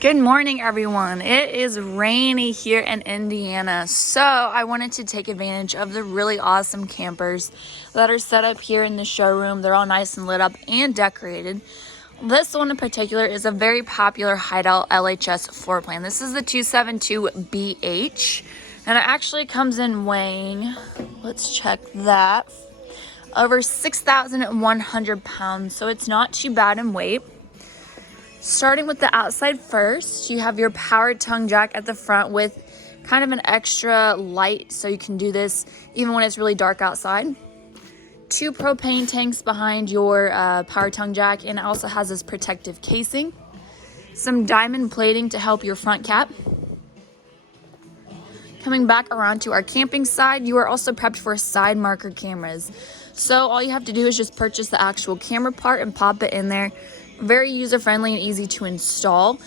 Good morning, everyone. It is rainy here in Indiana, so I wanted to take advantage of the really awesome campers that are set up here in the showroom. They're all nice and lit up and decorated. This one in particular is a very popular Hideout LHS floor plan. This is the 272BH, and it actually comes in weighing, let's check that, over 6,100 pounds, so it's not too bad in weight. Starting with the outside first, you have your power tongue jack at the front with kind of an extra light so you can do this even when it's really dark outside. 2 propane tanks behind your power tongue jack, and it also has this protective casing. Some diamond plating to help your front cap. Coming back around to our camping side, you are also prepped for side marker cameras. So all you have to do is just purchase the actual camera part and pop it in there. Very user-friendly and easy to install.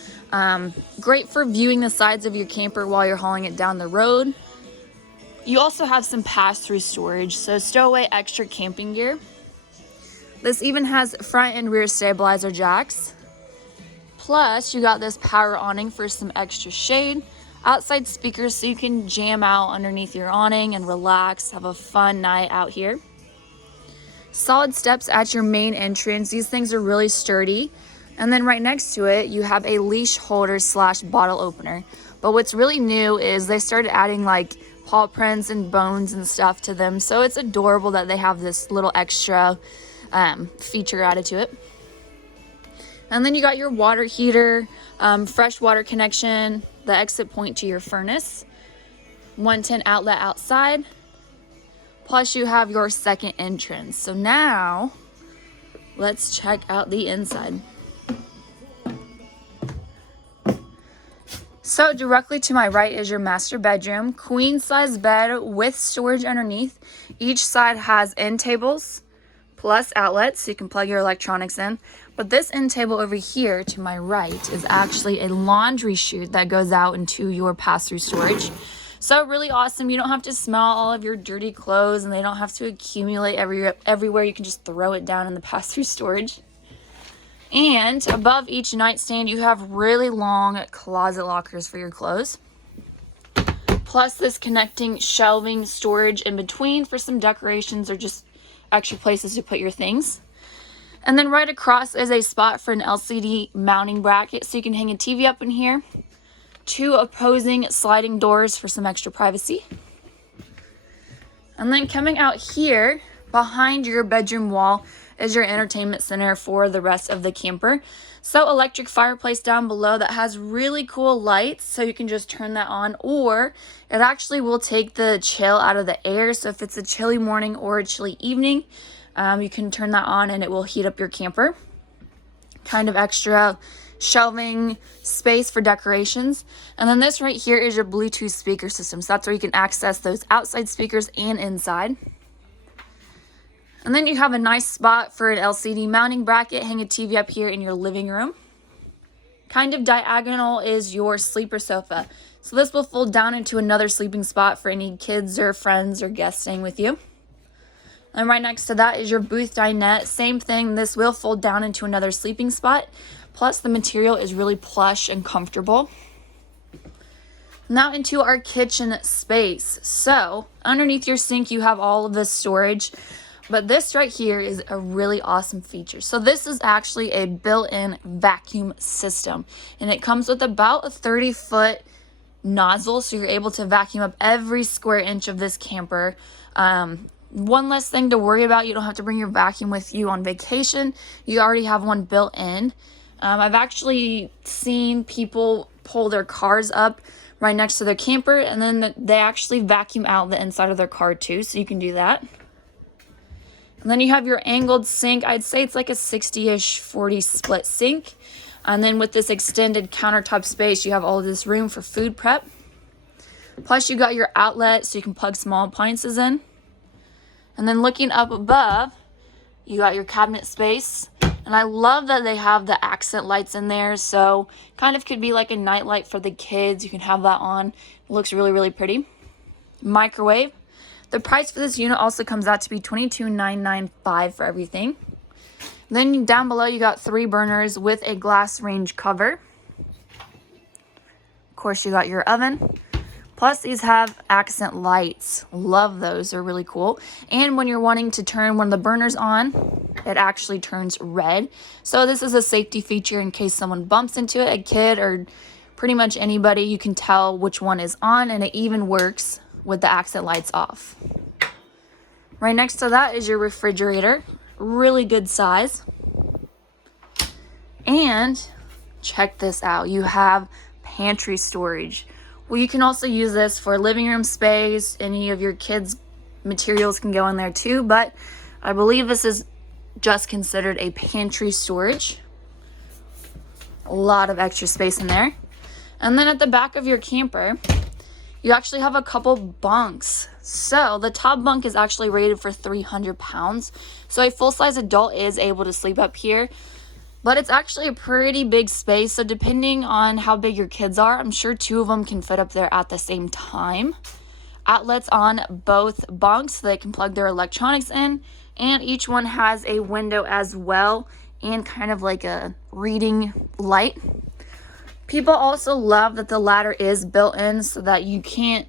Great for viewing the sides of your camper while you're hauling it down the road. You also have some pass-through storage, so stow away extra camping gear. This even has front and rear stabilizer jacks. Plus, you got this power awning for some extra shade. Outside speakers so you can jam out underneath your awning and relax, have a fun night out here. Solid steps at your main entrance. These things are really sturdy. And then right next to it, you have a leash holder / bottle opener. But what's really new is they started adding like paw prints and bones and stuff to them. So it's adorable that they have this little extra feature added to it. And then you got your water heater, fresh water connection, the exit point to your furnace, 110 outlet outside. Plus you have your second entrance. So now let's check out the inside. So directly to my right is your master bedroom, queen size bed with storage underneath. Each side has end tables plus outlets so you can plug your electronics in. But this end table over here to my right is actually a laundry chute that goes out into your pass-through storage. So really awesome. You don't have to smell all of your dirty clothes and they don't have to accumulate everywhere. You can just throw it down in the pass-through storage. And above each nightstand, you have really long closet lockers for your clothes. Plus this connecting shelving storage in between for some decorations or just extra places to put your things. And then right across is a spot for an LCD mounting bracket so you can hang a TV up in here. 2 opposing sliding doors for some extra privacy. And then coming out here behind your bedroom wall is your entertainment center for the rest of the camper. So electric fireplace down below that has really cool lights so you can just turn that on, or it actually will take the chill out of the air. So if it's a chilly morning or a chilly evening, you can turn that on and it will heat up your camper. Kind of extra shelving space for decorations. And then this right here is your Bluetooth speaker system. So that's where you can access those outside speakers and inside. And then you have a nice spot for an LCD mounting bracket. Hang a TV up here in your living room. Kind of diagonal is your sleeper sofa. So this will fold down into another sleeping spot for any kids or friends or guests staying with you. And right next to that is your booth dinette. Same thing, this will fold down into another sleeping spot. Plus the material is really plush and comfortable. Now into our kitchen space. So underneath your sink you have all of this storage, but this right here is a really awesome feature. So this is actually a built-in vacuum system, and it comes with about a 30-foot nozzle, so you're able to vacuum up every square inch of this camper. One less thing to worry about. You don't have to bring your vacuum with you on vacation. You already have one built in. I've actually seen people pull their cars up right next to their camper, and then they actually vacuum out the inside of their car too, so you can do that. And then you have your angled sink. I'd say it's like a 60-ish 40 split sink. And then with this extended countertop space, you have all of this room for food prep. Plus you got your outlet so you can plug small appliances in. And then looking up above, you got your cabinet space. And I love that they have the accent lights in there. So kind of could be like a night light for the kids. You can have that on. It looks really, really pretty. Microwave. The price for this unit also comes out to be $22,995 for everything. Then down below you got 3 burners with a glass range cover. course, you got your oven. Plus, these have accent lights. Love those. They're really cool. And when you're wanting to turn one of the burners on, it actually turns red. So this is a safety feature in case someone bumps into it, a kid or pretty much anybody. You can tell which one is on, and it even works with the accent lights off. Right next to that is your refrigerator. Really good size. And check this out. You have pantry storage. Well, you can also use this for living room space. Any of your kids' materials can go in there too, but I believe this is just considered a pantry storage. A lot of extra space in there. And then at the back of your camper, you actually have a couple bunks. So the top bunk is actually rated for 300 pounds. So a full-size adult is able to sleep up here. But it's actually a pretty big space, so depending on how big your kids are, I'm sure 2 of them can fit up there at the same time. Outlets on both bunks so they can plug their electronics in, and each one has a window as well and kind of like a reading light. People also love that the ladder is built in so that you can't,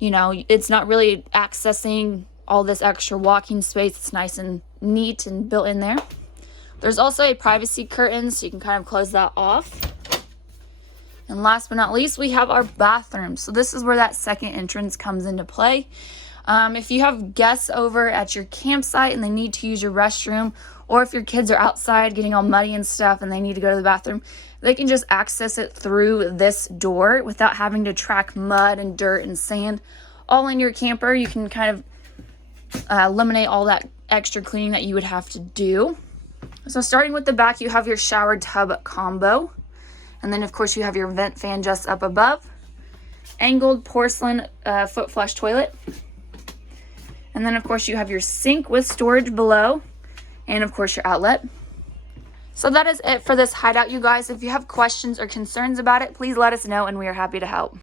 it's not really accessing all this extra walking space. It's nice and neat and built in there. There's also a privacy curtain, so you can kind of close that off. And last but not least, we have our bathroom. So this is where that second entrance comes into play. If you have guests over at your campsite and they need to use your restroom, or if your kids are outside getting all muddy and stuff and they need to go to the bathroom, they can just access it through this door without having to track mud and dirt and sand all in your camper. You can kind of eliminate all that extra cleaning that you would have to do. So starting with the back, you have your shower tub combo. And then, of course, you have your vent fan just up above. Angled porcelain foot flush toilet. And then, of course, you have your sink with storage below. And, of course, your outlet. So that is it for this hideout, you guys. If you have questions or concerns about it, please let us know, and we are happy to help.